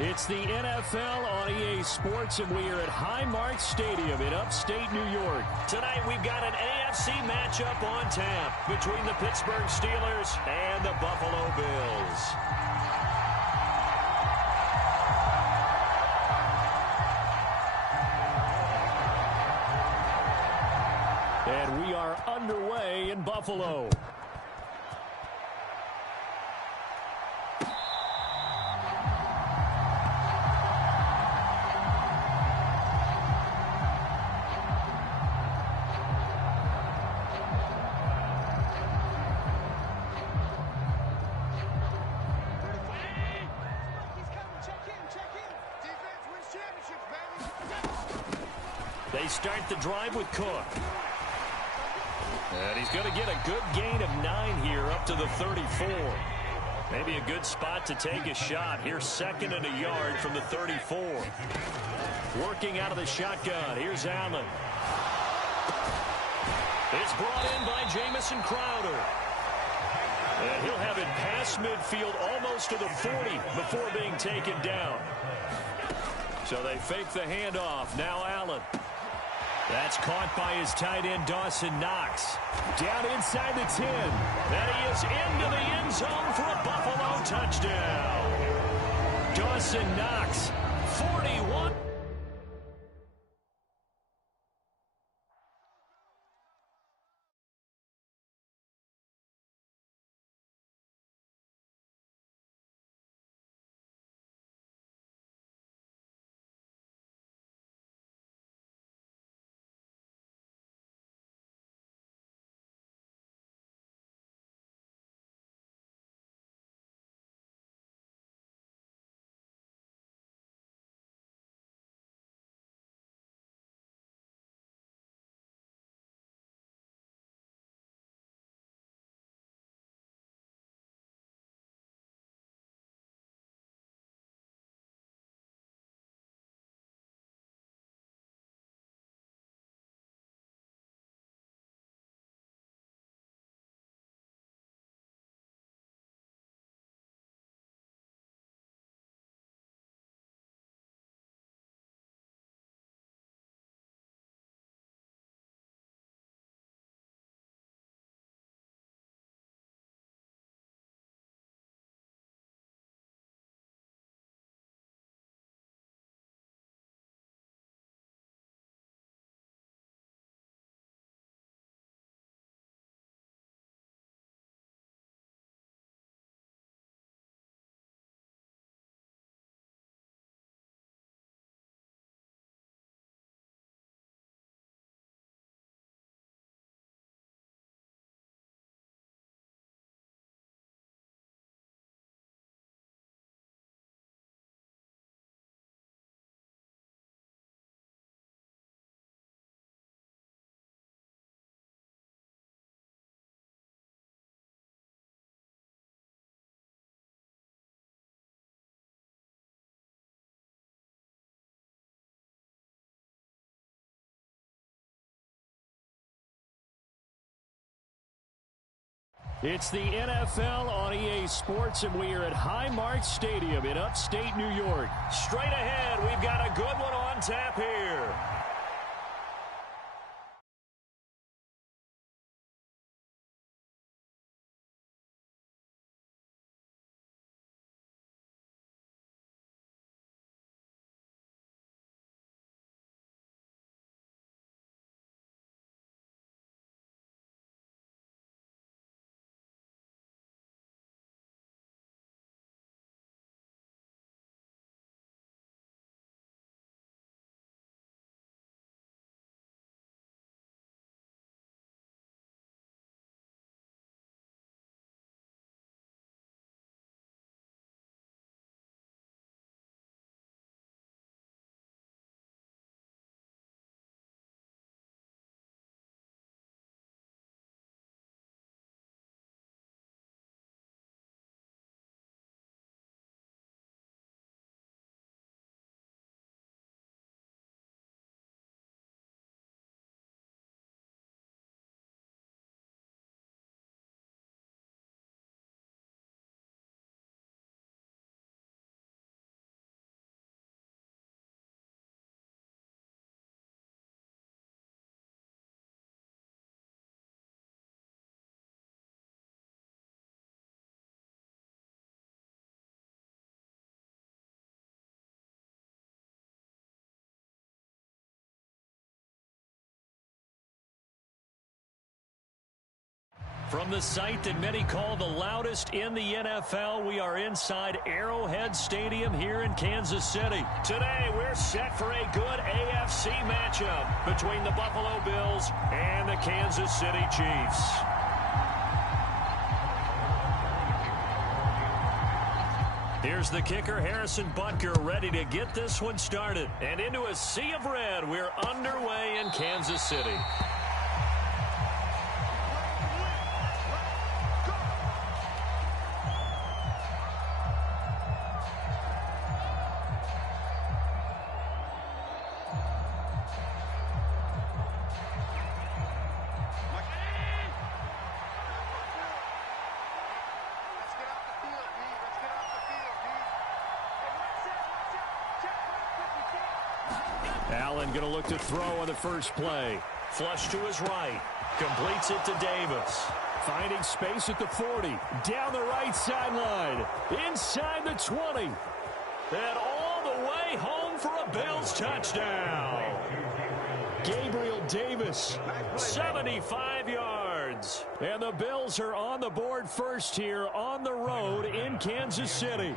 It's the NFL on EA Sports, and we are at Highmark Stadium in upstate New York. Tonight, we've got an AFC matchup on tap between the Pittsburgh Steelers and the Buffalo Bills. And we are underway in Buffalo. They start the drive with Cook. And he's going to get a good gain of 9 here up to the 34. Maybe a good spot to take a shot. Here's 2nd and a yard from the 34. Working out of the shotgun. Here's Allen. It's brought in by Jamison Crowder. And he'll have it past midfield almost to the 40 before being taken down. So they fake the handoff. Now Allen. That's caught by his tight end, Dawson Knox. Down inside the 10. And he is into the end zone for a Buffalo touchdown. Dawson Knox, 41. It's the NFL on EA Sports, and we are at Highmark Stadium in upstate New York. Straight ahead, we've got a good one on tap here. From the site that many call the loudest in the NFL, we are inside Arrowhead Stadium here in Kansas City. Today, we're set for a good AFC matchup between the Buffalo Bills and the Kansas City Chiefs. Here's the kicker, Harrison Butker, ready to get this one started. And into a sea of red, we're underway in Kansas City. Allen going to look to throw on the first play. Flush to his right. Completes it to Davis. Finding space at the 40. Down the right sideline. Inside the 20. And all the way home for a Bills touchdown. Gabriel Davis, 75 yards. And the Bills are on the board first here on the road in Kansas City.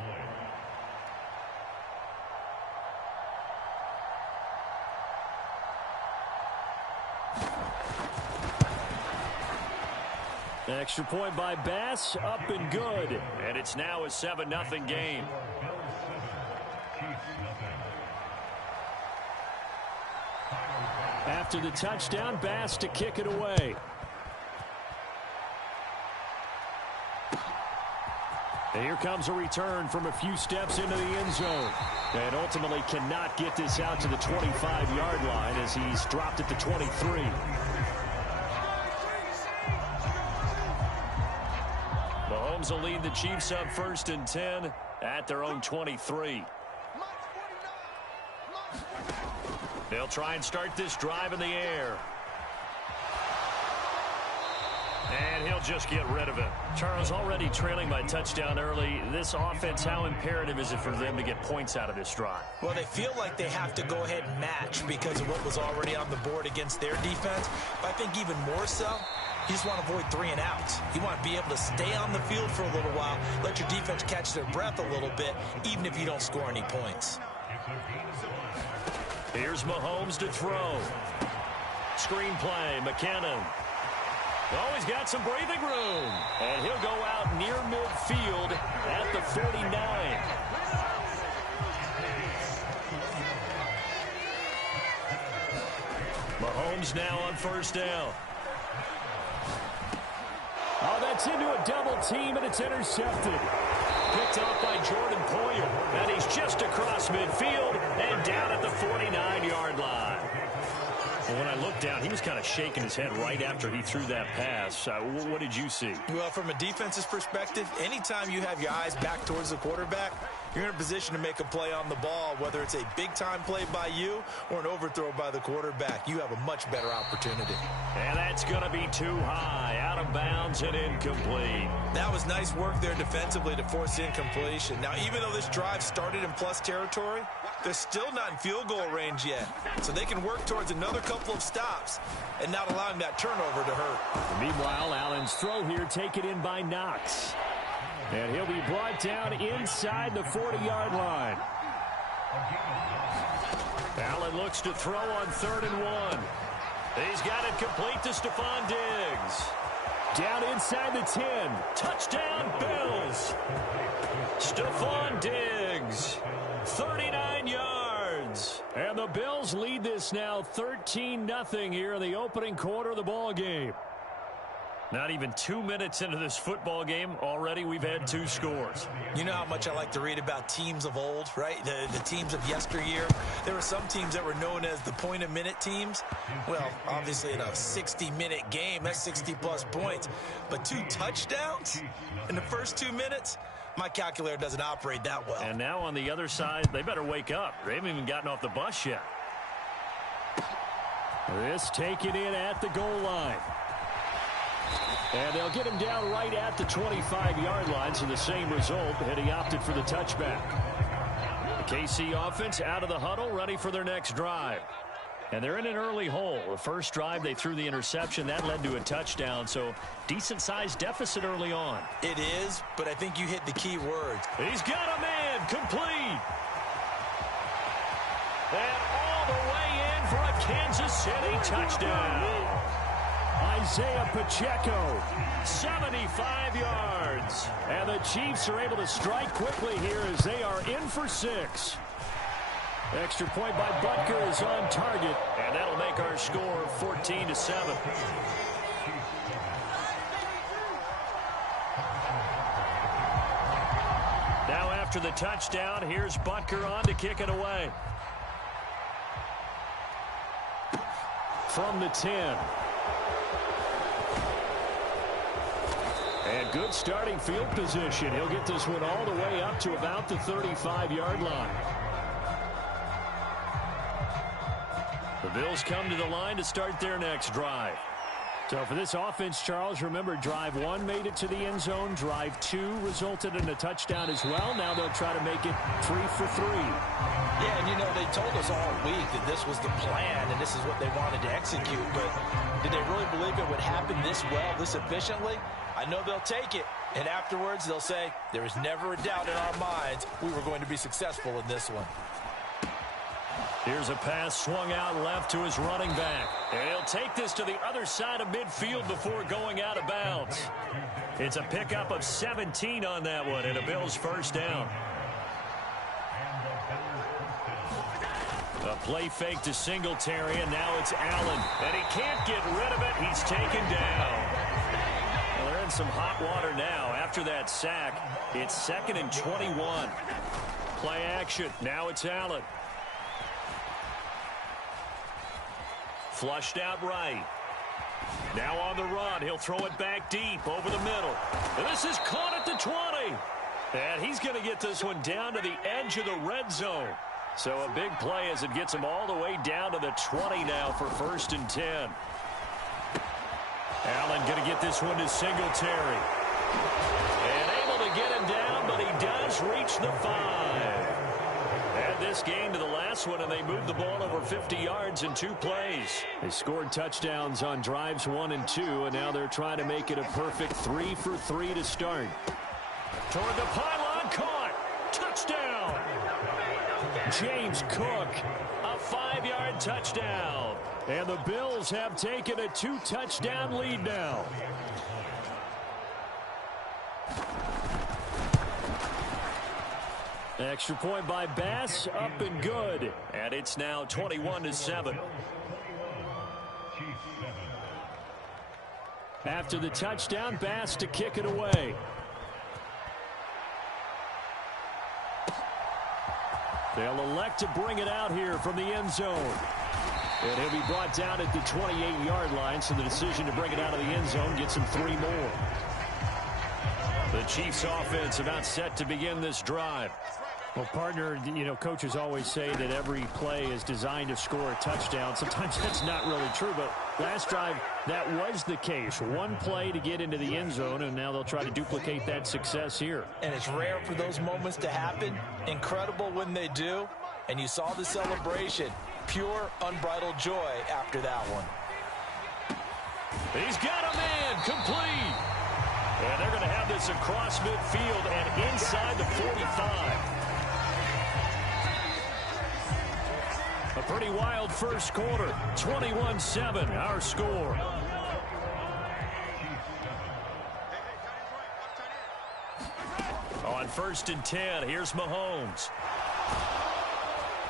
Extra point by Bass, up and good. And it's now a 7-0 game. After the touchdown, Bass to kick it away. And here comes a return from a few steps into the end zone. And ultimately cannot get this out to the 25-yard line as he's dropped at the 23. Mahomes will lead the Chiefs up 1st and 10 at their own 23. They'll try and start this drive in the air. And he'll just get rid of it. Charles, already trailing by touchdown early. This offense, how imperative is it for them to get points out of this drive? Well, they feel like they have to go ahead and match because of what was already on the board against their defense. But I think even more so, you just want to avoid 3 and outs. You want to be able to stay on the field for a little while, let your defense catch their breath a little bit, even if you don't score any points. Here's Mahomes to throw. Screen play, McKinnon. Oh, he's got some breathing room. And he'll go out near midfield at the 49. Mahomes now on 1st down. Oh, that's into a double team, and it's intercepted. Picked off by Jordan Poyer. And he's just across midfield and down at the 49-yard line. Well, when I looked down, he was kind of shaking his head right after he threw that pass. What did you see? Well, from a defense's perspective, anytime you have your eyes back towards the quarterback, you're in a position to make a play on the ball, whether it's a big-time play by you or an overthrow by the quarterback. You have a much better opportunity. And that's going to be too high, out of bounds and incomplete. That was nice work there defensively to force the incompletion. Now, even though this drive started in plus territory, they're still not in field goal range yet. So they can work towards another couple of stops and not allowing that turnover to hurt. Meanwhile, Allen's throw here taken in by Knox. And he'll be brought down inside the 40-yard line. Allen looks to throw on 3rd and 1. He's got it complete to Stephon Diggs. Down inside the 10. Touchdown, Bills. Stephon Diggs. 39 yards. And the Bills lead this now 13-0 here in the opening quarter of the ball game. Not even 2 minutes into this football game, already we've had 2 scores. You know how much I like to read about teams of old, right? The teams of yesteryear. There were some teams that were known as the point-a-minute teams. Well, obviously in a 60-minute game, that's 60-plus points. But 2 touchdowns in the first 2 minutes? My calculator doesn't operate that well. And now on the other side, they better wake up. They haven't even gotten off the bus yet. This taken in at the goal line. And they'll get him down right at the 25-yard line, so the same result, and he opted for the touchback. The KC offense out of the huddle, ready for their next drive. And they're in an early hole. The first drive, they threw the interception. That led to a touchdown. So decent-sized deficit early on. It is, but I think you hit the key words. He's got a man. Complete. And all the way in for a Kansas City touchdown. Isaiah Pacheco, 75 yards. And the Chiefs are able to strike quickly here as they are in for 6. Extra point by Butker is on target, and that'll make our score 14-7. Now after the touchdown, here's Butker on to kick it away. From the 10. And good starting field position. He'll get this one all the way up to about the 35-yard line. The Bills come to the line to start their next drive. So for this offense, Charles, remember drive 1 made it to the end zone. Drive 2 resulted in a touchdown as well. Now they'll try to make it 3 for 3. Yeah, and you know, they told us all week that this was the plan and this is what they wanted to execute. But did they really believe it would happen this well, this efficiently? I know they'll take it. And afterwards, they'll say, there was never a doubt in our minds we were going to be successful in this one. Here's a pass swung out left to his running back. And he'll take this to the other side of midfield before going out of bounds. It's a pickup of 17 on that one and a Bills first down. A play fake to Singletary, and now it's Allen. And he can't get rid of it. He's taken down. Well, they're in some hot water now. After that sack, it's 2nd and 21. Play action. Now it's Allen. Flushed out right. Now on the run. He'll throw it back deep over the middle. And this is caught at the 20. And he's going to get this one down to the edge of the red zone. So a big play as it gets him all the way down to the 20 now for 1st and 10. Allen going to get this one to Singletary. And able to get him down, but he does reach the 5. Add this game to the last one, and they moved the ball over 50 yards in 2 plays. They scored touchdowns on drives 1 and 2, and now they're trying to make it a perfect 3 for 3 to start. Toward the pylon, caught. Touchdown. James Cook, a 5-yard touchdown. And the Bills have taken a 2-touchdown lead now. Extra point by Bass, up and good. And it's now 21-7. After the touchdown, Bass to kick it away. They'll elect to bring it out here from the end zone. And he'll be brought down at the 28-yard line, so the decision to bring it out of the end zone gets him 3 more. The Chiefs offense about set to begin this drive. Well, partner, you know, coaches always say that every play is designed to score a touchdown. Sometimes that's not really true, but last drive, that was the case. 1 play to get into the end zone, and now they'll try to duplicate that success here. And it's rare for those moments to happen. Incredible when they do. And you saw the celebration. Pure, unbridled joy after that one. He's got a man, complete. And they're going to have this across midfield and inside the 45. A pretty wild first quarter. 21-7, our score. On 1st and 10, here's Mahomes.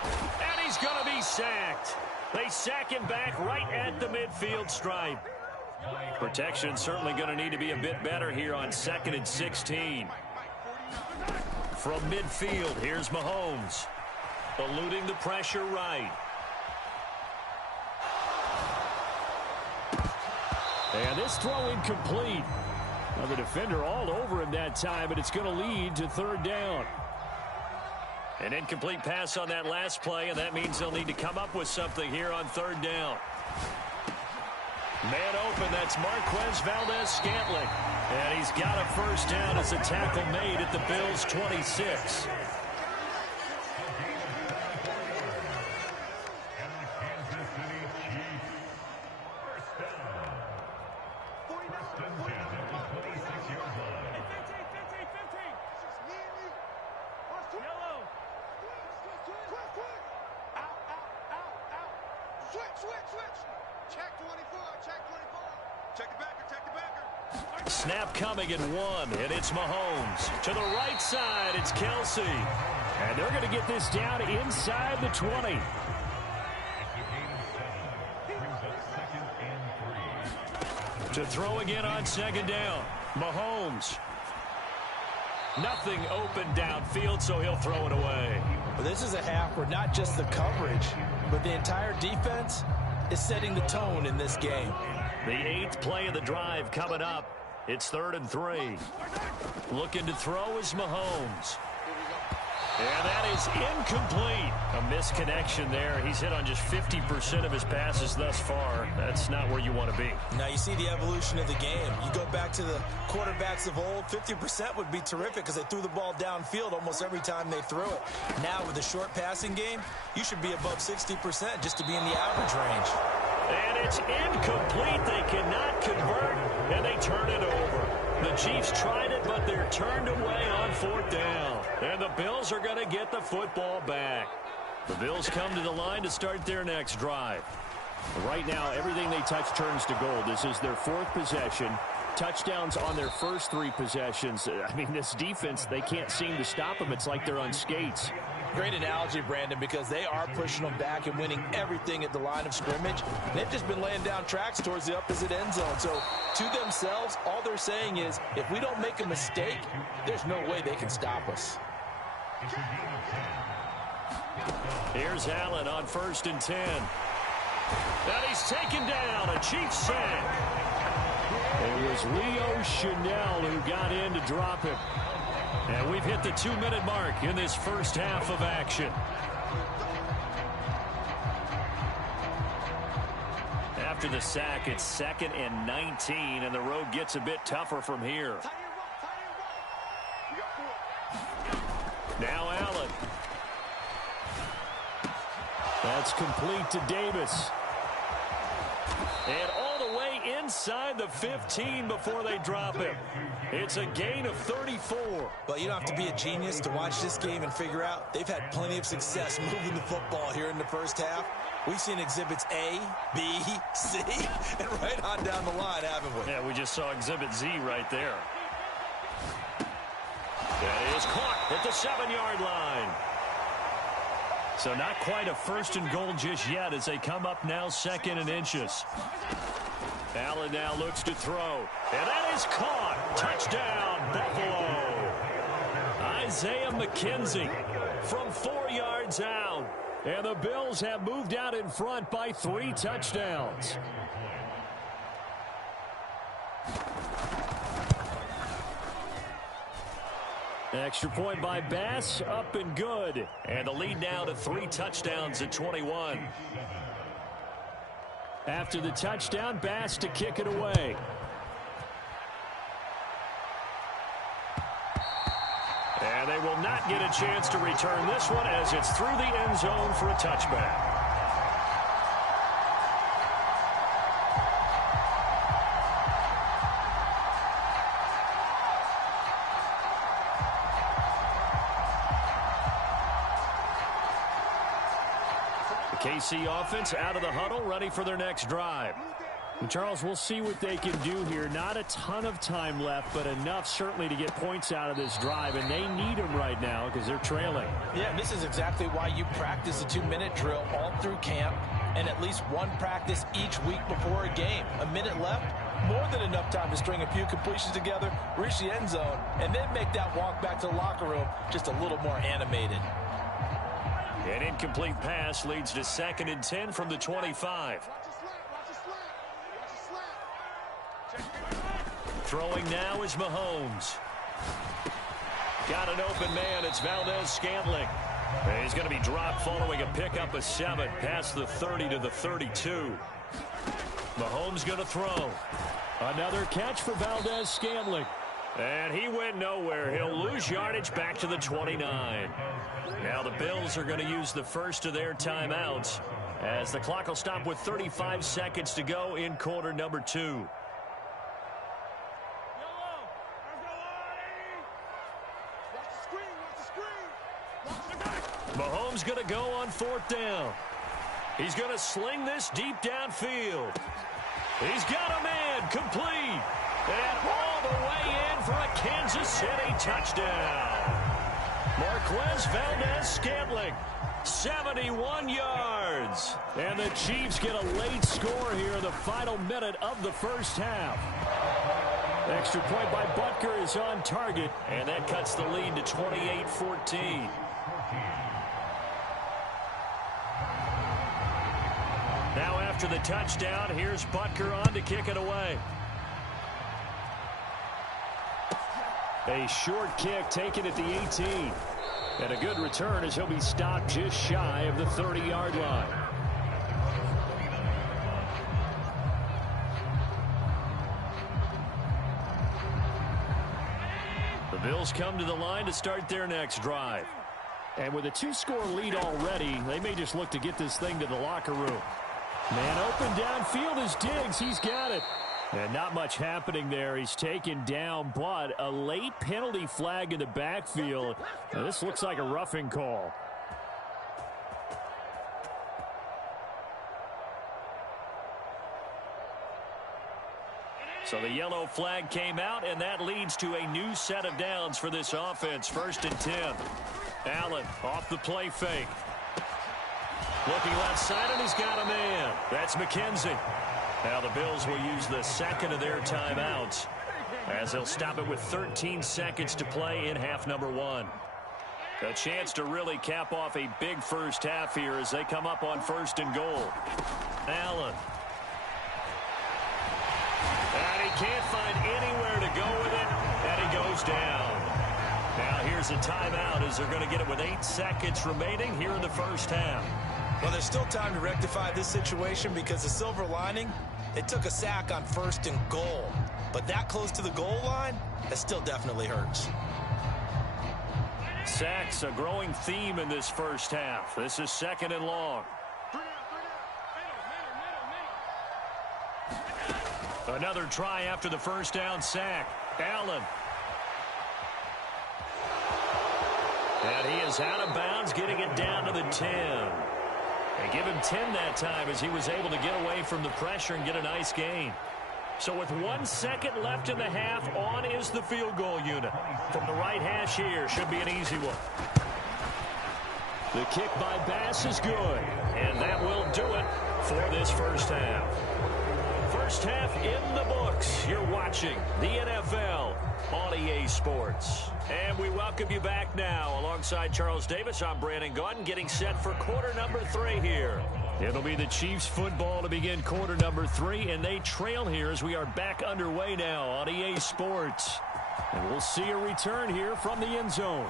And he's going to be sacked. They sack him back right at the midfield stripe. Protection certainly going to need to be a bit better here on 2nd and 16. From midfield, here's Mahomes. Eluding the pressure right. And this throw incomplete. Now the defender all over him that time, but it's going to lead to 3rd down. An incomplete pass on that last play, and that means they'll need to come up with something here on 3rd down. Man open, that's Marquez Valdez-Scantling. And he's got a first down as a tackle made at the Bills' 26. Snap coming in one, and it's Mahomes. To the right side, it's Kelsey. And they're going to get this down inside the 20. To throw again on second down. Mahomes. Nothing open downfield, so he'll throw it away. Well, this is a half where not just the coverage, but the entire defense is setting the tone in this game. The 8th play of the drive coming up. It's 3rd and 3. Looking to throw is Mahomes. And that is incomplete. A misconnection there. He's hit on just 50% of his passes thus far. That's not where you want to be. Now you see the evolution of the game. You go back to the quarterbacks of old, 50% would be terrific because they threw the ball downfield almost every time they threw it. Now with the short passing game, you should be above 60% just to be in the average range. And it's incomplete. They cannot convert, and they turn it over. The Chiefs tried it, but they're turned away on 4th down. And the Bills are going to get the football back. The Bills come to the line to start their next drive. Right now, everything they touch turns to gold. This is their 4th possession. Touchdowns on their first 3 possessions. I mean, this defense, they can't seem to stop them. It's like they're on skates. Great analogy, Brandon, because they are pushing them back and winning everything at the line of scrimmage. They've just been laying down tracks towards the opposite end zone. So to themselves, all they're saying is, if we don't make a mistake, there's no way they can stop us. Here's Allen on 1st and 10. And he's taken down. A Chiefs sack. It was Leo Chanel who got in to drop him. And we've hit the 2-minute mark in this first half of action. After the sack, it's 2nd and 19, and the road gets a bit tougher from here. Now Allen. That's complete to Davis. And all the way inside the 15 before they drop him. It's a gain of 34. Well, you don't have to be a genius to watch this game and figure out they've had plenty of success moving the football here in the first half. We've seen exhibits A, B, C, and right on down the line, haven't we? Yeah, we just saw exhibit Z right there. That is caught at the 7-yard line. So not quite a 1st and goal just yet as they come up now 2nd and inches. Allen now looks to throw. And that is caught. Touchdown, Buffalo. Isaiah McKenzie from 4 yards out. And the Bills have moved out in front by 3 touchdowns. Extra point by Bass, up and good. And the lead now to 3 touchdowns at 21. After the touchdown, Bass to kick it away. And they will not get a chance to return this one as it's through the end zone for a touchback. KC offense out of the huddle, ready for their next drive. And Charles, we'll see what they can do here. Not a ton of time left, but enough certainly to get points out of this drive, and they need them right now because they're trailing. Yeah, this is exactly why you practice a 2-minute drill all through camp and at least one practice each week before a game. A minute left, more than enough time to string a few completions together, reach the end zone, and then make that walk back to the locker room just a little more animated. An incomplete pass leads to 2nd and 10 from the 25. Throwing now is Mahomes. Got an open man. It's Valdez-Scantling. He's going to be dropped following a pickup of 7 past the 30 to the 32. Mahomes going to throw. Another catch for Valdez-Scantling. And he went nowhere. He'll lose yardage back to the 29. Now the Bills are going to use the first of their timeouts as the clock will stop with 35 seconds to go in quarter number 2. Mahomes going to go on 4th down. He's going to sling this deep downfield. He's got a man complete. And all the way in for a Kansas City touchdown. Marquez Valdez-Scantling, 71 yards. And the Chiefs get a late score here in the final minute of the first half. Extra point by Butker is on target, and that cuts the lead to 28-14. Now after the touchdown, here's Butker on to kick it away. A short kick taken at the 18. And a good return as he'll be stopped just shy of the 30-yard line. The Bills come to the line to start their next drive. And with a 2-score lead already, they may just look to get this thing to the locker room. Man open downfield is Diggs. He's got it. And not much happening there. He's taken down, but a late penalty flag in the backfield. Now, this looks like a roughing call. So the yellow flag came out, and that leads to a new set of downs for this offense. 1st and 10. Allen off the play fake. Looking left side, and he's got a man. That's McKenzie. Now the Bills will use the second of their timeouts as they'll stop it with 13 seconds to play in half number 1. A chance to really cap off a big first half here as they come up on 1st and goal. Allen. And he can't find anywhere to go with it, and he goes down. Now here's a timeout as they're going to get it with 8 seconds remaining here in the first half. Well, there's still time to rectify this situation because the silver lining, it took a sack on 1st and goal. But that close to the goal line, that still definitely hurts. Sacks, a growing theme in this first half. This is 2nd and long. Another try after the first down sack. Allen. And he is out of bounds, getting it down to the 10. They give him 10 that time as he was able to get away from the pressure and get a nice gain. So with 1 second left in the half, on is the field goal unit. From the right hash here, should be an easy one. The kick by Bass is good, and that will do it for this first half. First half in the books. You're watching the NFL on EA Sports. And we welcome you back now. Alongside Charles Davis, I'm Brandon Gaudin, getting set for quarter number 3 here. It'll be the Chiefs football to begin quarter number 3, and they trail here as we are back underway now on EA Sports. And we'll see a return here from the end zone.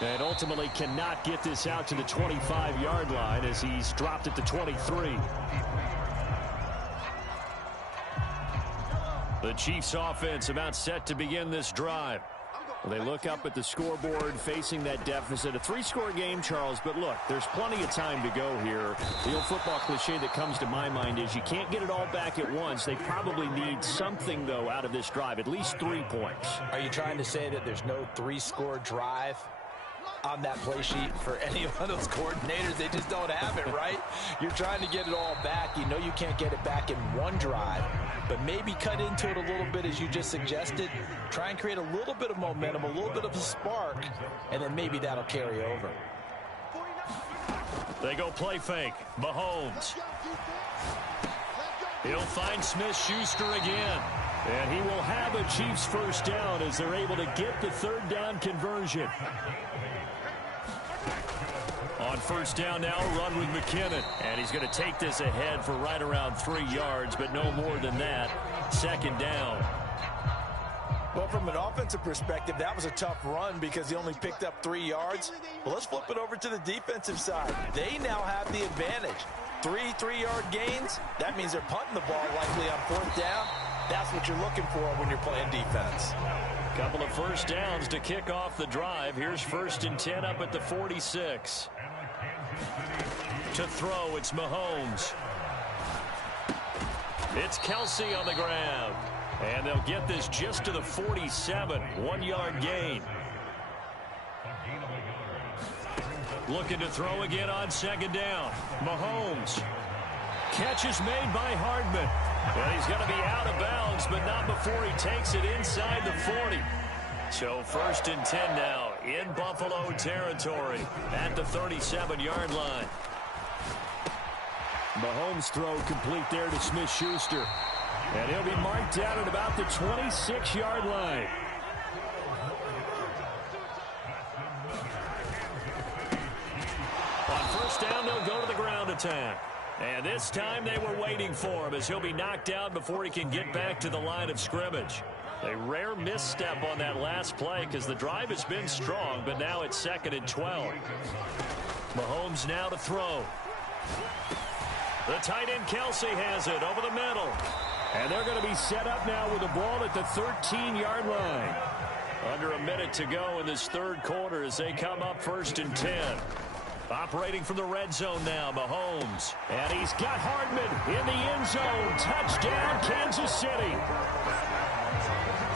And ultimately cannot get this out to the 25-yard line as he's dropped at the 23. The Chiefs offense about set to begin this drive. Well, they look up at the scoreboard facing that deficit. A 3-score game, Charles, but look, there's plenty of time to go here. The old football cliche that comes to my mind is you can't get it all back at once. They probably need something, though, out of this drive, at least 3 points. Are you trying to say that there's no 3-score drive on that play sheet for any of those coordinators? They just don't have it, right? You're trying to get it all back. You know you can't get it back in one drive, but maybe cut into it a little bit as you just suggested. Try and create a little bit of momentum, a little bit of a spark, and then maybe that'll carry over. They go play fake. Mahomes. He'll find Smith-Schuster again. And he will have a Chiefs first down as they're able to get the 3rd down conversion. On first down now, run with McKinnon. And he's going to take this ahead for right around 3 yards, but no more than that. 2nd down. Well, from an offensive perspective, that was a tough run because he only picked up 3 yards. Well, let's flip it over to the defensive side. They now have the advantage. 3 3-yard gains. That means they're punting the ball likely on 4th down. That's what you're looking for when you're playing defense. Couple of first downs to kick off the drive. Here's 1st and 10 up at the 46. To throw, it's Mahomes. It's Kelsey on the grab. And they'll get this just to the 47. 1-yard gain. Looking to throw again on second down. Mahomes. Catch is made by Hardman. And he's going to be out of bounds, but not before he takes it inside the 40. So 1st and 10 now in Buffalo territory at the 37-yard line. Mahomes' throw complete there to Smith-Schuster. And he'll be marked down at about the 26-yard line. On 1st down, they'll go to the ground attack. And this time they were waiting for him as he'll be knocked down before he can get back to the line of scrimmage. A rare misstep on that last play because the drive has been strong, but now it's 2nd and 12. Mahomes now to throw. The tight end Kelsey has it over the middle. And they're going to be set up now with the ball at the 13-yard line. Under a minute to go in this 3rd quarter as they come up 1st and 10. Operating from the red zone now, Mahomes. And he's got Hardman in the end zone. Touchdown, Kansas City.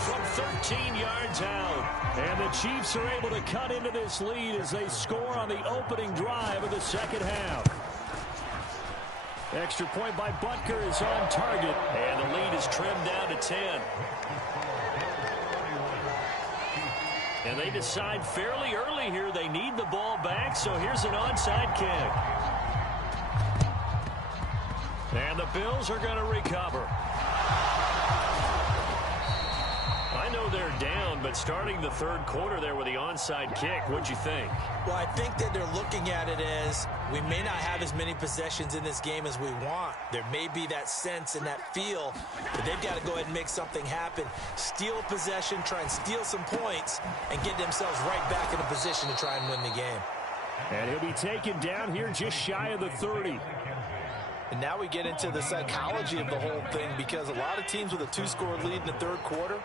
From 13 yards out. And the Chiefs are able to cut into this lead as they score on the opening drive of the 2nd half. Extra point by Butker is on target. And the lead is trimmed down to 10. And they decide fairly early here they need the ball back, so here's an onside kick. And the Bills are going to recover. I know they're down, but starting the 3rd quarter there with the onside kick, what'd you think? Well, I think that they're looking at it as we may not have as many possessions in this game as we want. There may be that sense and that feel that they've got to go ahead and make something happen. Steal possession, try and steal some points, and get themselves right back in a position to try and win the game. And he'll be taken down here just shy of the 30. And now we get into the psychology of the whole thing because a lot of teams with a 2-score lead in the 3rd quarter,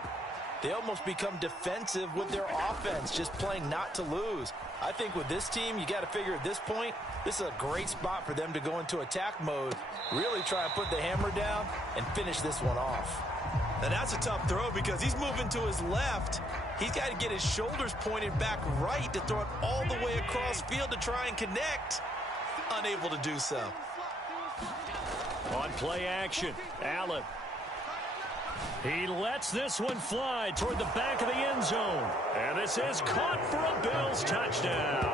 they almost become defensive with their offense, just playing not to lose. I think with this team, you got to figure at this point, this is a great spot for them to go into attack mode, really try and put the hammer down and finish this one off. Now that's a tough throw because he's moving to his left. He's got to get his shoulders pointed back right to throw it all the way across field to try and connect. Unable to do so. On play action, Allen. He lets this one fly toward the back of the end zone. And this is caught for a Bills touchdown.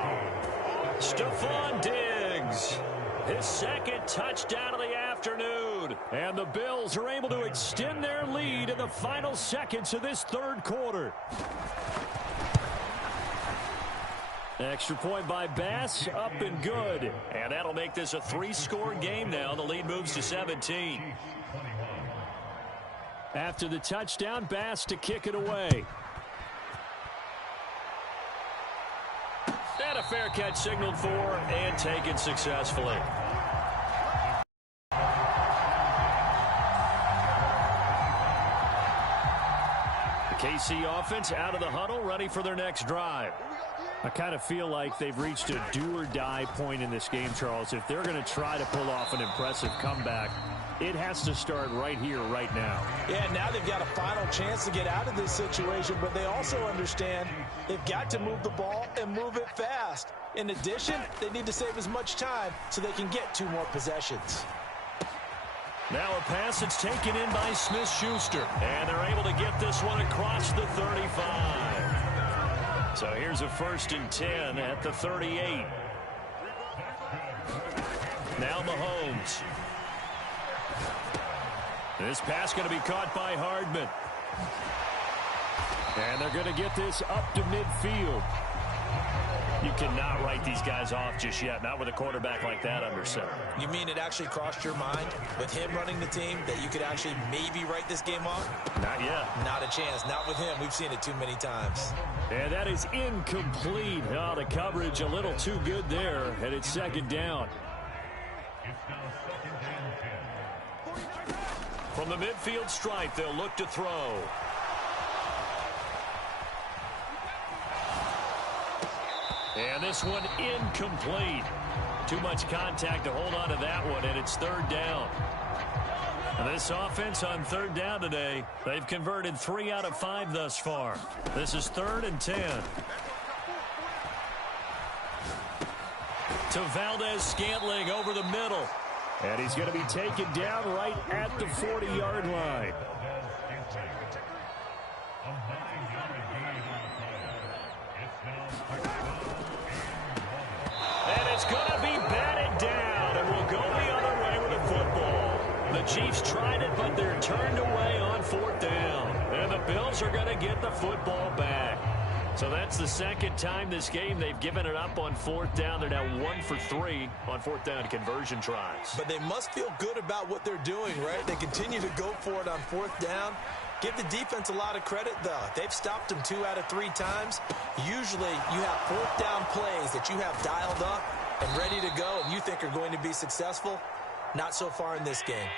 Stephon Diggs, his 2nd touchdown of the afternoon. And the Bills are able to extend their lead in the final seconds of this 3rd quarter. Extra point by Bass, up and good. And that'll make this a 3-score game now. The lead moves to 17. After the touchdown, Bass to kick it away. And a fair catch signaled for and taken successfully. The KC offense out of the huddle, ready for their next drive. I kind of feel like they've reached a do-or-die point in this game, Charles. If they're going to try to pull off an impressive comeback, it has to start right here, right now. Yeah, now they've got a final chance to get out of this situation, but they also understand they've got to move the ball and move it fast. In addition, they need to save as much time so they can get 2 more possessions. Now a pass that's taken in by Smith-Schuster, and they're able to get this one across the 35. So here's a 1st and 10 at the 38. Now Mahomes. This pass going to be caught by Hardman. And they're going to get this up to midfield. You cannot write these guys off just yet, not with a quarterback like that under center. You mean it actually crossed your mind with him running the team that you could actually maybe write this game off? Not yet. Not a chance. Not with him. We've seen it too many times. And that is incomplete. Oh, the coverage a little too good there, and it's 2nd down. From the midfield stripe, they'll look to throw. And this one incomplete. Too much contact to hold on to that one, and it's 3rd down. And this offense on 3rd down today, they've converted 3 out of 5 thus far. This is 3rd and 10. To Valdez-Scantling over the middle. And he's going to be taken down right at the 40-yard line. And it's going to be batted down, and we'll go the other way with the football. The Chiefs tried it, but they're turned away on 4th down. And the Bills are going to get the football back. So that's the second time this game they've given it up on 4th down. They're now 1 for 3 on 4th down conversion tries. But they must feel good about what they're doing, right? They continue to go for it on 4th down. Give the defense a lot of credit, though. They've stopped them 2 out of 3 times. Usually you have 4th down plays that you have dialed up and ready to go and you think are going to be successful. Not so far in this game.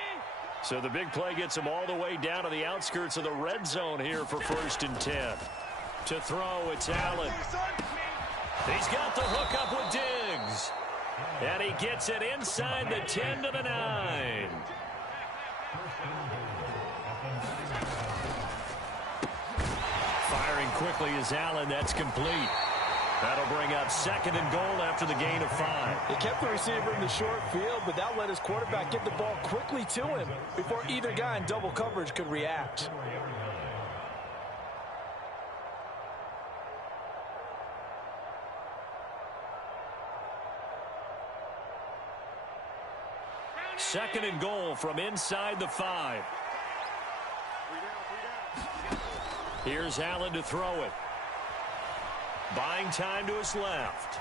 So the big play gets them all the way down to the outskirts of the red zone here for 1st and 10. To throw, it's Allen. He's got the hook up with Diggs. And he gets it inside the 10 to the 9. Firing quickly is Allen. That's complete. That'll bring up 2nd and goal after the gain of 5. He kept the receiver in the short field, but that let his quarterback get the ball quickly to him before either guy in double coverage could react. Second and goal from inside the 5. Here's Allen to throw it. Buying time to his left.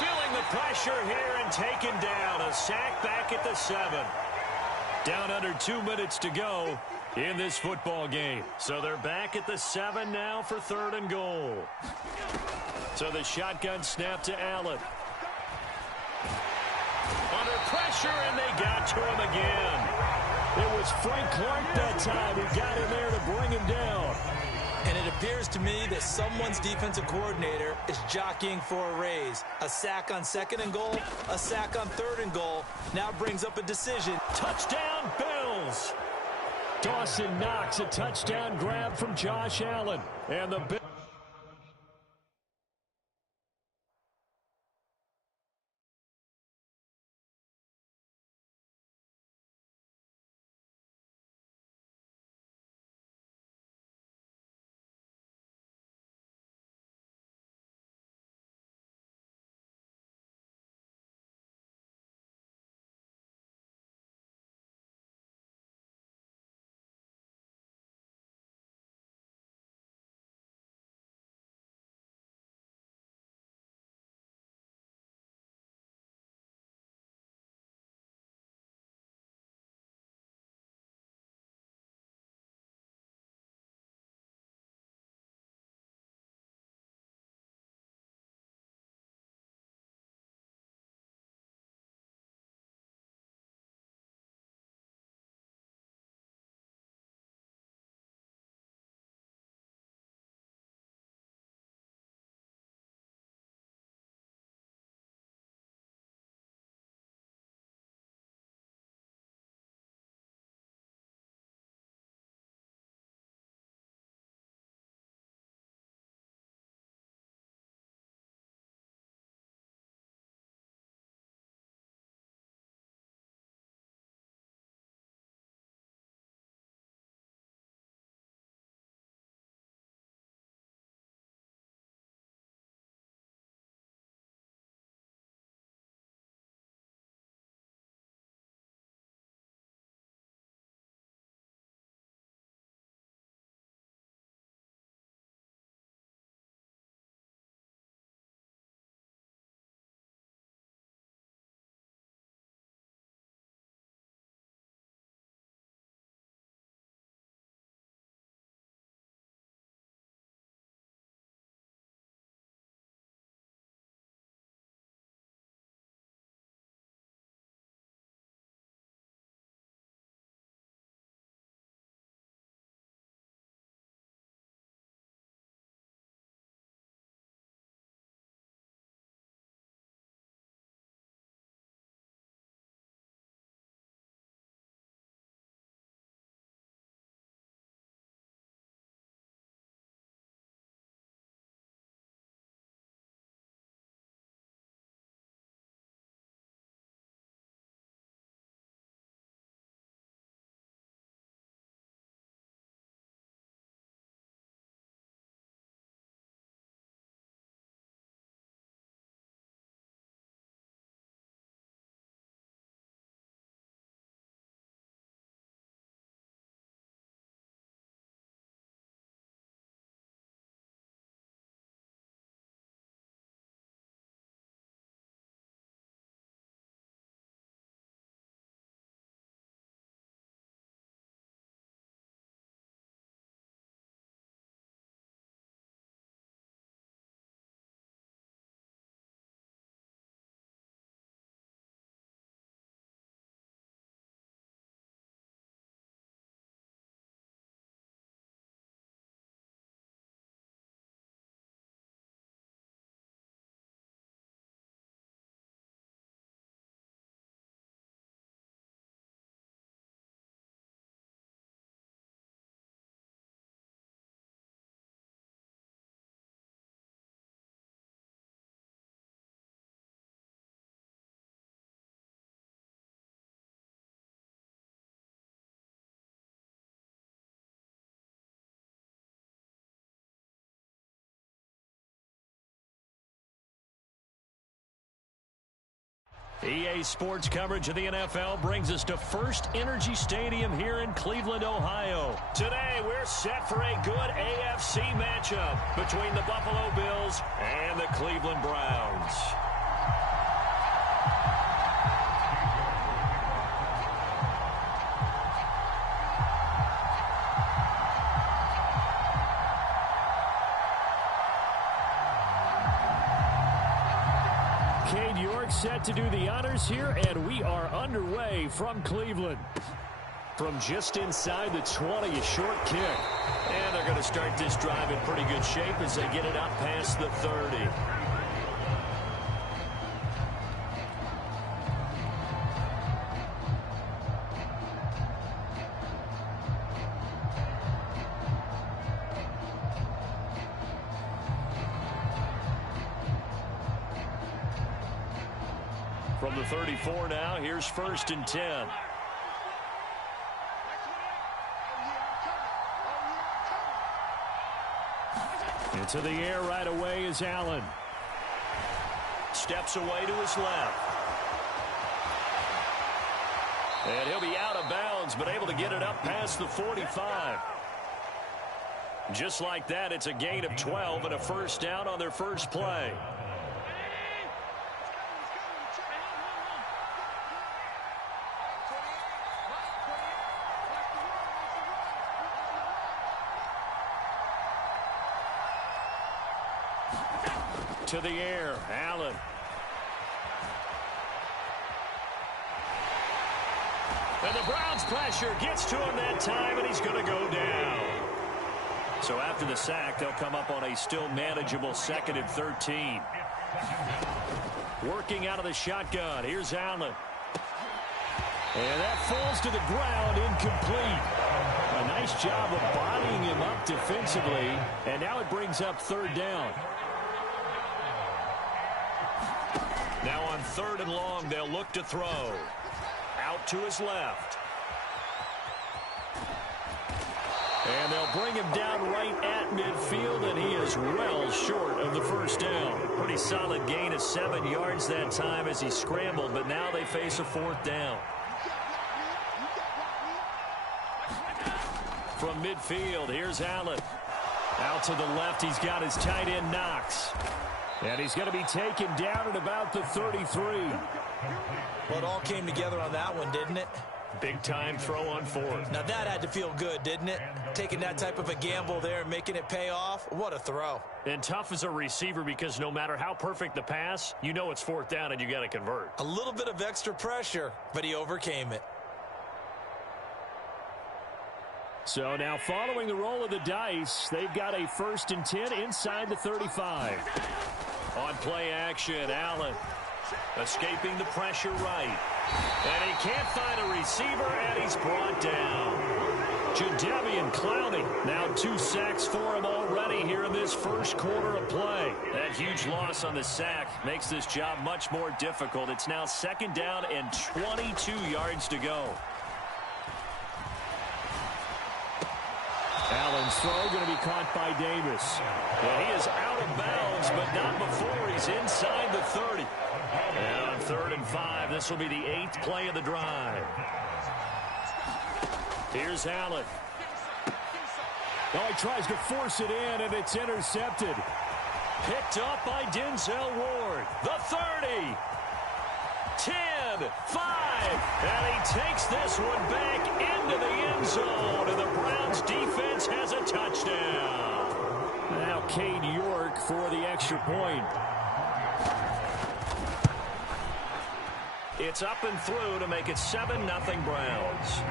Feeling the pressure here and taken down. A sack back at the 7. Down under 2 minutes to go in this football game. So they're back at the 7 now for 3rd and goal. So the shotgun snap to Allen. Under pressure, and they got to him again. It was Frank Clark that time who got in there to bring him down. And it appears to me that someone's defensive coordinator is jockeying for a raise. A sack on 2nd and goal, a sack on 3rd and goal. Now brings up a decision. Touchdown, Bills. Dawson Knox, a touchdown grab from Josh Allen. And the Bills. EA Sports coverage of the NFL brings us to First Energy Stadium here in Cleveland, Ohio. Today, we're set for a good AFC matchup between the Buffalo Bills and the Cleveland Browns. Cade York set to do the honors here, and we are underway from Cleveland. From just inside the 20, a short kick. And they're going to start this drive in pretty good shape as they get it up past the 30. From the 34 now, here's 1st and 10. Into the air right away is Allen. Steps away to his left. And he'll be out of bounds, but able to get it up past the 45. Just like that, it's a gain of 12 and a first down on their first play. To the air, Allen. And the Browns pressure gets to him that time, and he's going to go down. So after the sack, they'll come up on a still manageable 2nd and 13. Working out of the shotgun, here's Allen. And that falls to the ground, incomplete. A nice job of bodying him up defensively, and now it brings up 3rd down. Now on 3rd and long, they'll look to throw. Out to his left. And they'll bring him down right at midfield, and he is well short of the first down. Pretty solid gain of 7 yards that time as he scrambled, but now they face a 4th down. From midfield, here's Allen. Out to the left, he's got his tight end Knox. And he's going to be taken down at about the 33. Well, it all came together on that one, didn't it? Big time throw on 4th. Now that had to feel good, didn't it? Taking that type of a gamble there and making it pay off. What a throw. And tough as a receiver because no matter how perfect the pass, you know it's 4th down and you got to convert. A little bit of extra pressure, but he overcame it. So now following the roll of the dice, they've got a 1st and 10 inside the 35. On play action, Allen escaping the pressure right. And he can't find a receiver, and he's brought down. Jadeveon Clowney, now 2 sacks for him already here in this first quarter of play. That huge loss on the sack makes this job much more difficult. It's now 2nd down and 22 yards to go. Allen's throw going to be caught by Davis. Well, he is out of bounds, but not before he's inside the 30. And on 3rd and 5, this will be the 8th play of the drive. Here's Allen. Oh, he tries to force it in, and it's intercepted. Picked up by Denzel Ward. The 30. 10, 5, and he takes this one back into the end zone, and the Browns defense has a touchdown. Now Cade York for the extra point. It's up and through to make it 7-0 Browns.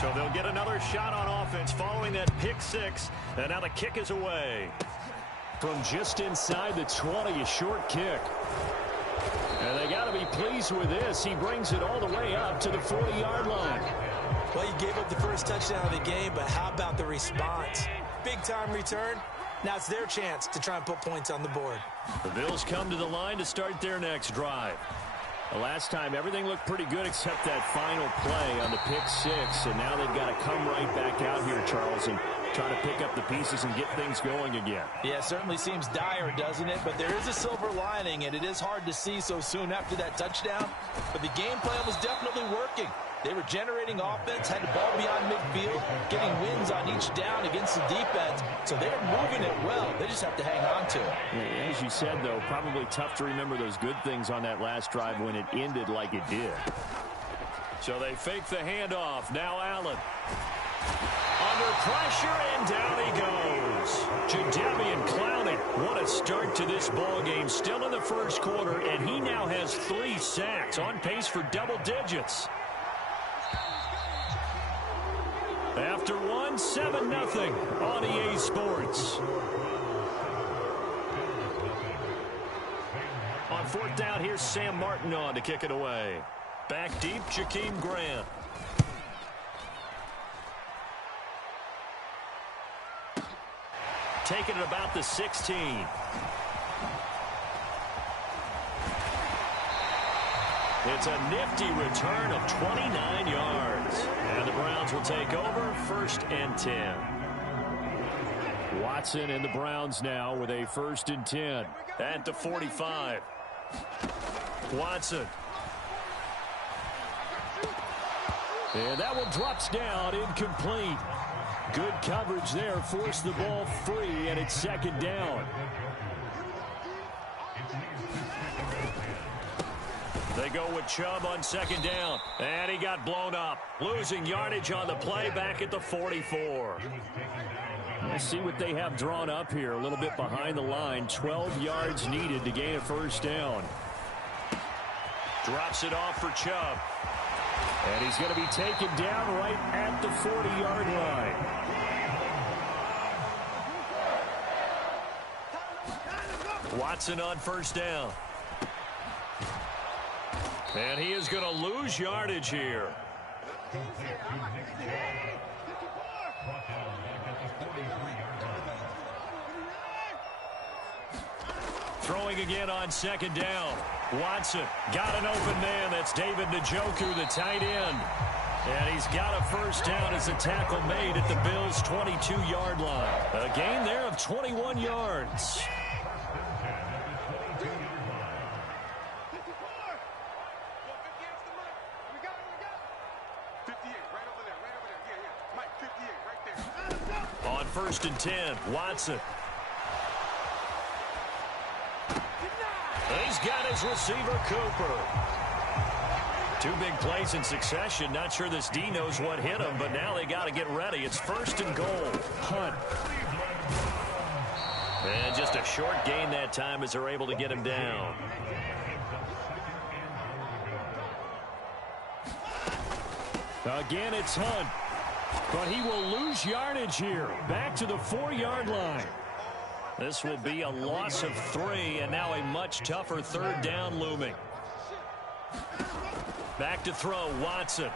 So they'll get another shot on offense following that pick 6, and now the kick is away. From just inside the 20, a short kick. And they got to be pleased with this. He brings it all the way up to the 40-yard line. Well, you gave up the first touchdown of the game, but how about the response? Big-time return. Now it's their chance to try and put points on the board. The Bills come to the line to start their next drive. The last time, everything looked pretty good except that final play on the pick six. And now they've got to come right back out here, Charles, and try to pick up the pieces and get things going again. Yeah, it certainly seems dire, doesn't it? But there is a silver lining, and it is hard to see so soon after that touchdown. But the game plan was definitely working. They were generating offense, had the ball beyond midfield, getting wins on each down against the defense. So they're moving it well. They just have to hang on to it. As you said, though, probably tough to remember those good things on that last drive when it ended like it did. So they fake the handoff. Now Allen. Under pressure, and down he goes. Jadeveon Clowney, what a start to this ball game. Still in the first quarter, and he now has 3 sacks, on pace for double digits. After one, 7-0 on EA Sports. On fourth down, here's Sam Martin on to kick it away. Back deep, Jakeem Grant. Taking it about the 16. It's a nifty return of 29 yards. And the Browns will take over, 1st and 10. Watson and the Browns now with a 1st and 10. At the 45. Watson. And that one drops down, incomplete. Good coverage there, forced the ball free, and it's 2nd down. They go with Chubb on 2nd down, and he got blown up. Losing yardage on the play back at the 44. Let's see what they have drawn up here, a little bit behind the line. 12 yards needed to gain a 1st down. Drops it off for Chubb. And he's going to be taken down right at the 40-yard line. Watson on 1st down. And he is going to lose yardage here. Throwing again on 2nd down. Watson got an open man. That's David Njoku, the tight end. And he's got a 1st down as a tackle made at the Bills' 22-yard line. A gain there of 21 yards. On 1st and 10, Watson. He's got his receiver, Cooper. 2 big plays in succession. Not sure this D knows what hit him, but now they got to get ready. It's 1st and goal. Hunt. And just a short gain that time as they're able to get him down. Again, it's Hunt. But he will lose yardage here. Back to the 4-yard line. This will be a loss of 3, and now a much tougher 3rd down looming. Back to throw, Watson.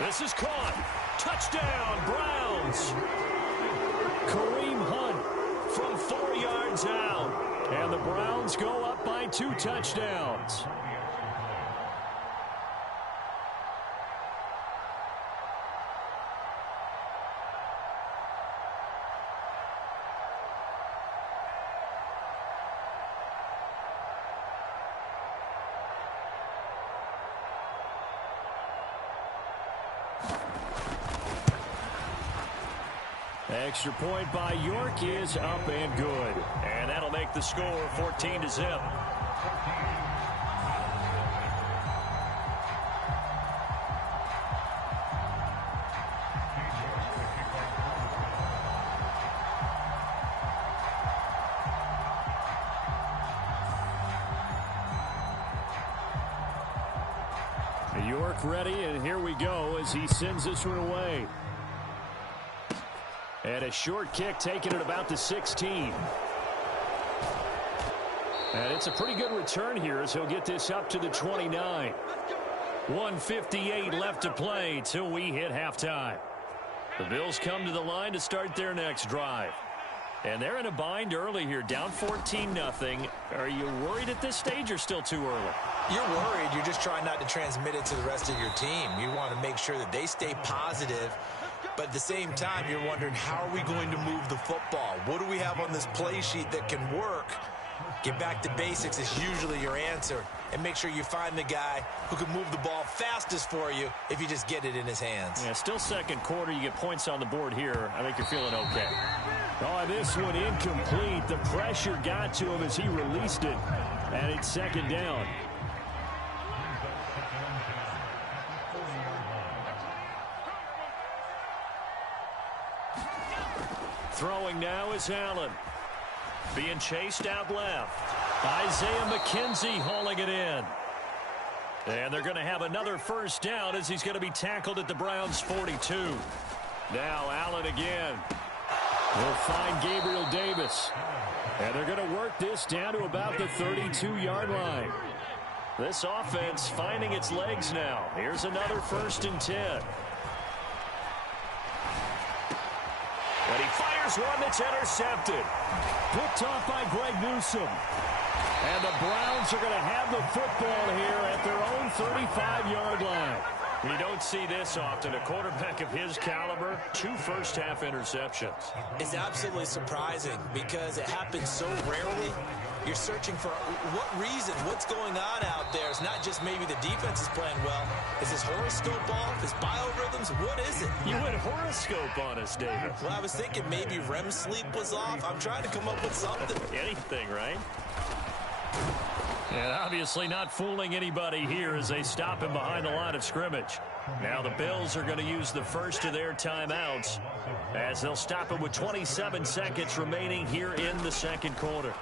This is caught. Touchdown, Browns. Kareem Hunt from 4 yards out. And the Browns go up by 2 touchdowns. Extra point by York is up and good. And that'll make the score 14-0. York ready, and here we go as he sends this one away. And a short kick taken at about the 16. And it's a pretty good return here as he'll get this up to the 29. 1:58 left to play till we hit halftime. The Bills come to the line to start their next drive. And they're in a bind early here, down 14-0. Are you worried at this stage or still too early? You're worried. You're just trying not to transmit it to the rest of your team. You want to make sure that they stay positive. But at the same time, you're wondering, how are we going to move the football? What do we have on this play sheet that can work? Get back to basics is usually your answer. And make sure you find the guy who can move the ball fastest for you if you just get it in his hands. Yeah, still second quarter. You get points on the board here. I think you're feeling okay. Oh, this one incomplete. The pressure got to him as he released it. And it's second down. Throwing now is Allen. Being chased out left. Isaiah McKenzie hauling it in. And they're going to have another first down as he's going to be tackled at the Browns' 42. Now Allen again. Will find Gabriel Davis. And they're going to work this down to about the 32-yard line. This offense finding its legs now. Here's another 1st and 10. And he fires one that's intercepted. Picked off by Greg Newsome. And the Browns are going to have the football here at their own 35-yard line. You don't see this often. A quarterback of his caliber, 2 first-half interceptions. It's absolutely surprising because it happens so rarely. You're searching for what reason, what's going on out there. It's not just maybe the defense is playing well. Is his horoscope off? His biorhythms? What is it? You went horoscope on us, David. Well, I was thinking maybe REM sleep was off. I'm trying to come up with something. Anything, right? And obviously not fooling anybody here as they stop him behind the line of scrimmage. Now the Bills are going to use the first of their timeouts as they'll stop him with 27 seconds remaining here in the second quarter.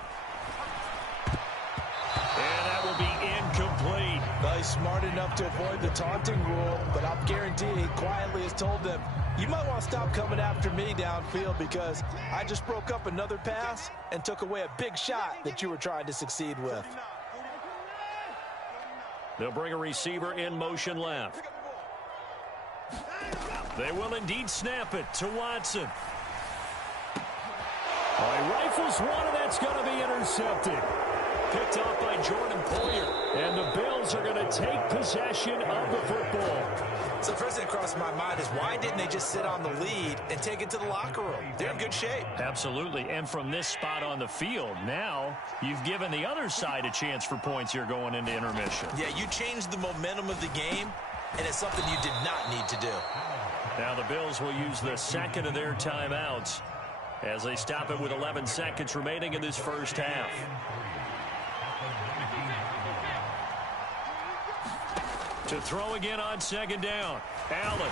And that will be incomplete. Well, he's smart enough to avoid the taunting rule, but I'm guaranteeing he quietly has told them, you might want to stop coming after me downfield because I just broke up another pass and took away a big shot that you were trying to succeed with. They'll bring a receiver in motion left. They will indeed snap it to Watson. He rifles one, and that's going to be intercepted. Picked off by Jordan Poyer. And the Bills are going to take possession of the football. So the first thing that crossed my mind is why didn't they just sit on the lead and take it to the locker room? They're in good shape. Absolutely. And from this spot on the field, now you've given the other side a chance for points here going into intermission. Yeah, you changed the momentum of the game, and it's something you did not need to do. Now the Bills will use the second of their timeouts as they stop it with 11 seconds remaining in this first half. To throw again on second down. Allen,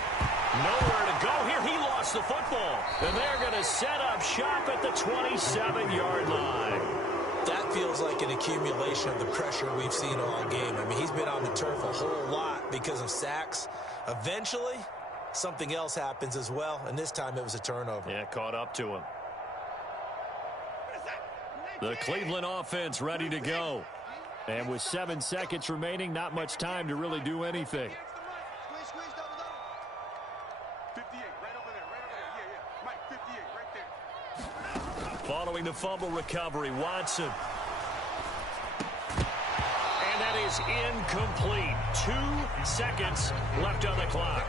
nowhere to go here. He lost the football. And they're going to set up shop at the 27-yard line. That feels like an accumulation of the pressure we've seen all game. I mean, he's been on the turf a whole lot because of sacks. Eventually, something else happens as well, and this time it was a turnover. Yeah, caught up to him. The Cleveland offense ready to go. And with 7 seconds remaining, not much time to really do anything. Following the fumble recovery, Watson. And that is incomplete. 2 seconds left on the clock.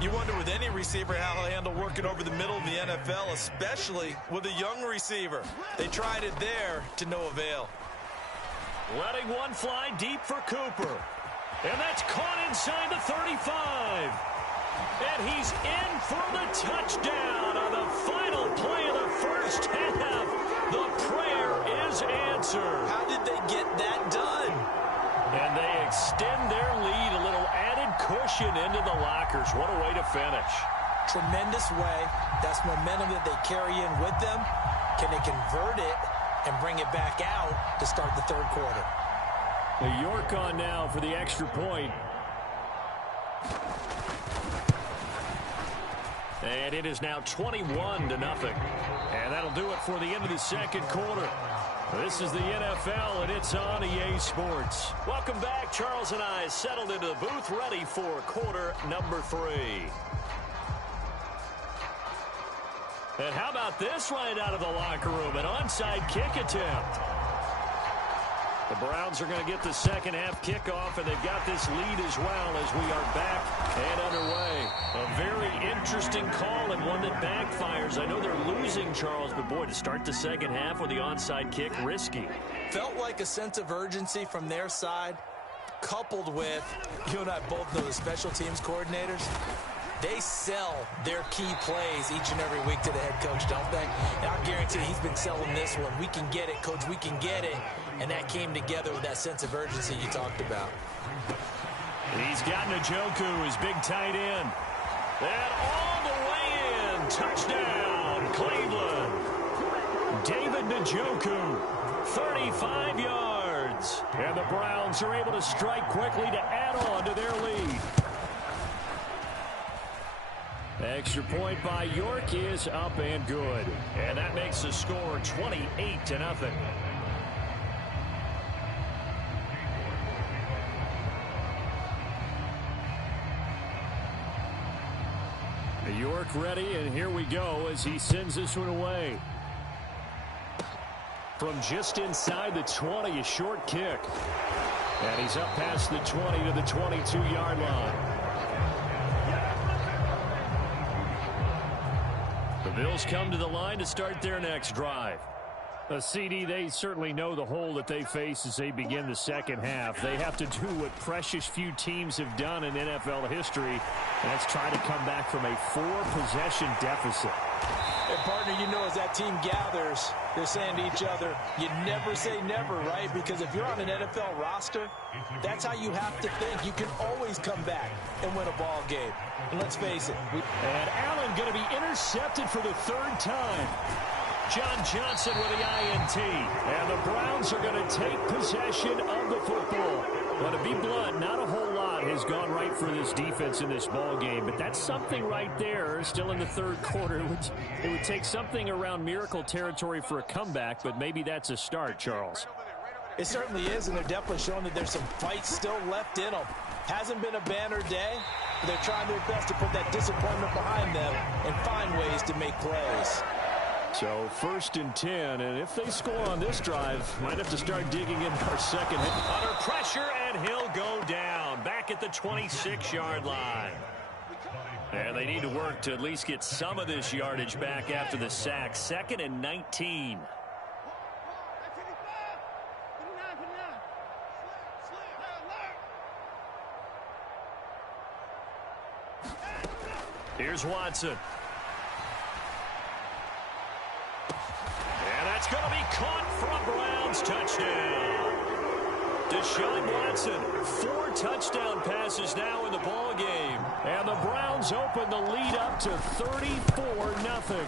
You wonder with any receiver how he'll handle working over the middle of the NFL, especially with a young receiver. They tried it there to no avail. Letting one fly deep for Cooper. And that's caught inside the 35. And he's in for the touchdown on the final play of the first half. The prayer is answered. How did they get that done? And they extend their lead, a little added cushion into the lockers. What a way to finish. Tremendous way. That's momentum that they carry in with them. Can they convert it and bring it back out to start the third quarter? York on now for the extra point. And it is now 21-0. And that'll do it for the end of the second quarter. This is the NFL, and it's on EA Sports. Welcome back. Charles and I settled into the booth, ready for quarter number 3. And how about this right out of the locker room? An onside kick attempt. The Browns are going to get the second half kickoff, and they've got this lead as well as we are back and underway. A very interesting call and one that backfires. I know they're losing, Charles, but boy, to start the second half with the onside kick, risky. Felt like a sense of urgency from their side, coupled with, you and I both know the special teams coordinators. They sell their key plays each and every week to the head coach, don't they? And I guarantee he's been selling this one. We can get it, coach, we can get it. And that came together with that sense of urgency you talked about. He's got Njoku, his big tight end. And all the way in. Touchdown, Cleveland. David Njoku, 35 yards. And the Browns are able to strike quickly to add on to their lead. Extra point by York is up and good. And that makes the score 28-0. York ready, and here we go as he sends this one away. From just inside the 20, a short kick. And he's up past the 20 to the 22-yard line. The Bills come to the line to start their next drive. CD, they certainly know the hole that they face as they begin the second half. They have to do what precious few teams have done in NFL history, and that's try to come back from a 4-possession deficit. And, partner, you know, as that team gathers, they're saying to each other, you never say never, right? Because if you're on an NFL roster, that's how you have to think. You can always come back and win a ball game. And let's face it. And Allen going to be intercepted for the third time. John Johnson with the INT. And the Browns are going to take possession of the football. But to be blunt, not a whole lot has gone right for this defense in this ball game. But that's something right there. Still in the third quarter. It would take something around miracle territory for a comeback, but maybe that's a start, Charles. It certainly is, and they're definitely showing that there's some fight still left in them. Hasn't been a banner day, but they're trying their best to put that disappointment behind them and find ways to make plays. So 1st and 10, and if they score on this drive, might have to start digging in our second. Under pressure, and he'll go down. Back at the 26-yard line. And they need to work to at least get some of this yardage back after the sack. 2nd and 19. Here's Watson. It's going to be caught from Browns. Touchdown. Deshaun Watson, 4 touchdown passes now in the ball game. And the Browns open the lead up to 34-0.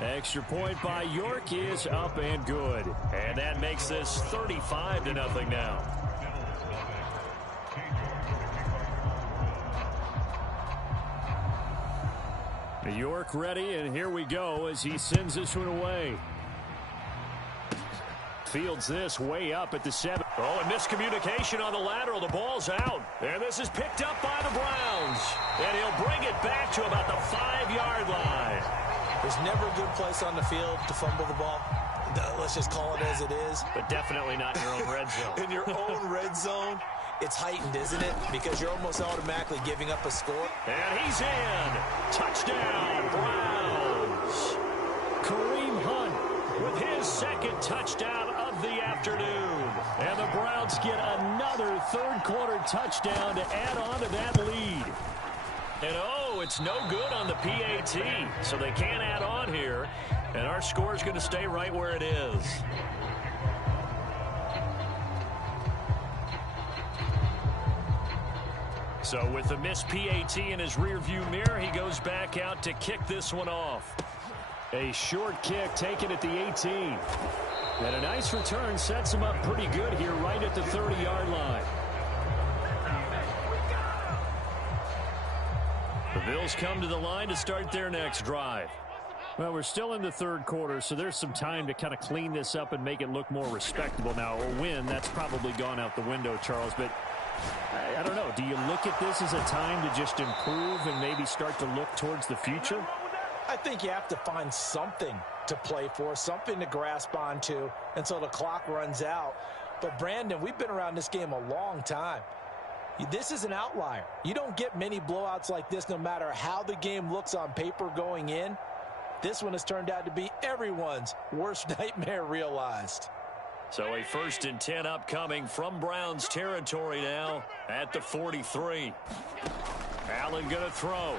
Extra point by York is up and good. And that makes this 35-0 now. York ready, and here we go as he sends this one away. Fields this way up at the 7. Oh, and miscommunication on the lateral. The ball's out. And this is picked up by the Browns. And he'll bring it back to about the 5-yard line. There's never a good place on the field to fumble the ball. Let's just call it as it is. But definitely not in your own red zone. In your own red zone, it's heightened, isn't it? Because you're almost automatically giving up a score. And he's in. Touchdown, Browns. Kareem Hunt with his second touchdown of the afternoon. And the Browns get another third-quarter touchdown to add on to that lead. And, oh, it's no good on the PAT, so they can't add on here. And our score is going to stay right where it is. So with the missed PAT in his rearview mirror, he goes back out to kick this one off. A short kick taken at the 18. And a nice return sets him up pretty good here right at the 30-yard line. The Bills come to the line to start their next drive. Well, we're still in the third quarter, so there's some time to kind of clean this up and make it look more respectable. Now, a win, that's probably gone out the window, Charles, but I don't know. Do you look at this as a time to just improve and maybe start to look towards the future? I think you have to find something to play for, something to grasp onto until the clock runs out. But, Brandon, we've been around this game a long time. This is an outlier. You don't get many blowouts like this no matter how the game looks on paper going in. This one has turned out to be everyone's worst nightmare realized. So a 1st and 10 upcoming from Browns territory now at the 43. Allen going to throw.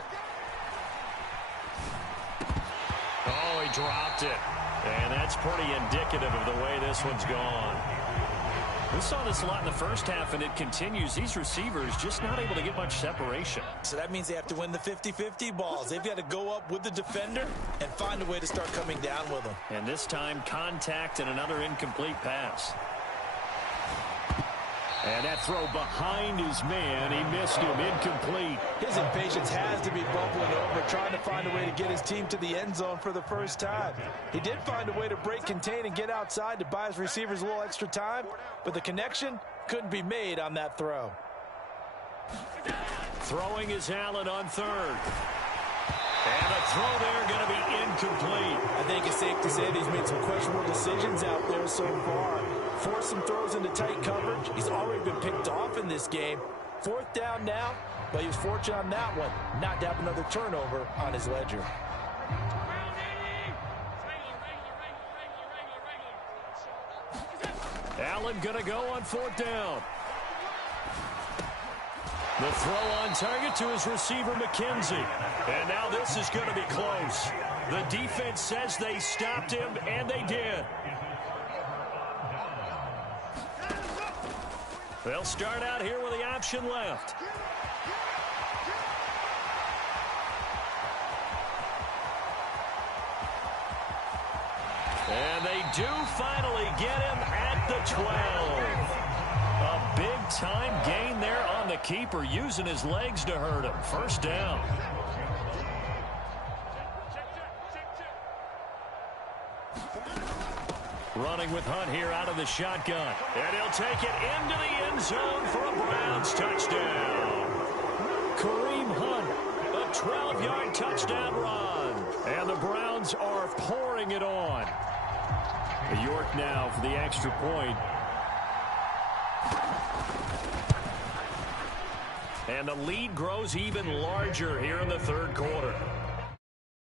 Oh, he dropped it. And that's pretty indicative of the way this one's gone. We saw this a lot in the first half, and it continues. These receivers just not able to get much separation. So that means they have to win the 50-50 balls. They've got to go up with the defender and find a way to start coming down with them. And this time, contact and another incomplete pass. And that throw behind his man. He missed him. Incomplete. His impatience has to be bubbling over, trying to find a way to get his team to the end zone for the first time. He did find a way to break, contain, and get outside to buy his receivers a little extra time, but the connection couldn't be made on that throw. Throwing is Allen on 3rd. And a throw there going to be incomplete. I think it's safe to say that he's made some questionable decisions out there so far. Forced some throws into tight coverage. He's already been picked off in this game. 4th down now, but he was fortunate on that one not to have another turnover on his ledger. Allen going to go on 4th down. The throw on target to his receiver, McKenzie. And now this is going to be close. The defense says they stopped him, and they did. They'll start out here with the option left. And they do finally get him at the 12. A big-time gain there on the keeper, using his legs to hurt him. 1st down. Running with Hunt here out of the shotgun. And he'll take it into the end zone for a Browns touchdown. Kareem Hunt, a 12-yard touchdown run. And the Browns are pouring it on. York now for the extra point. And the lead grows even larger here in the 3rd quarter.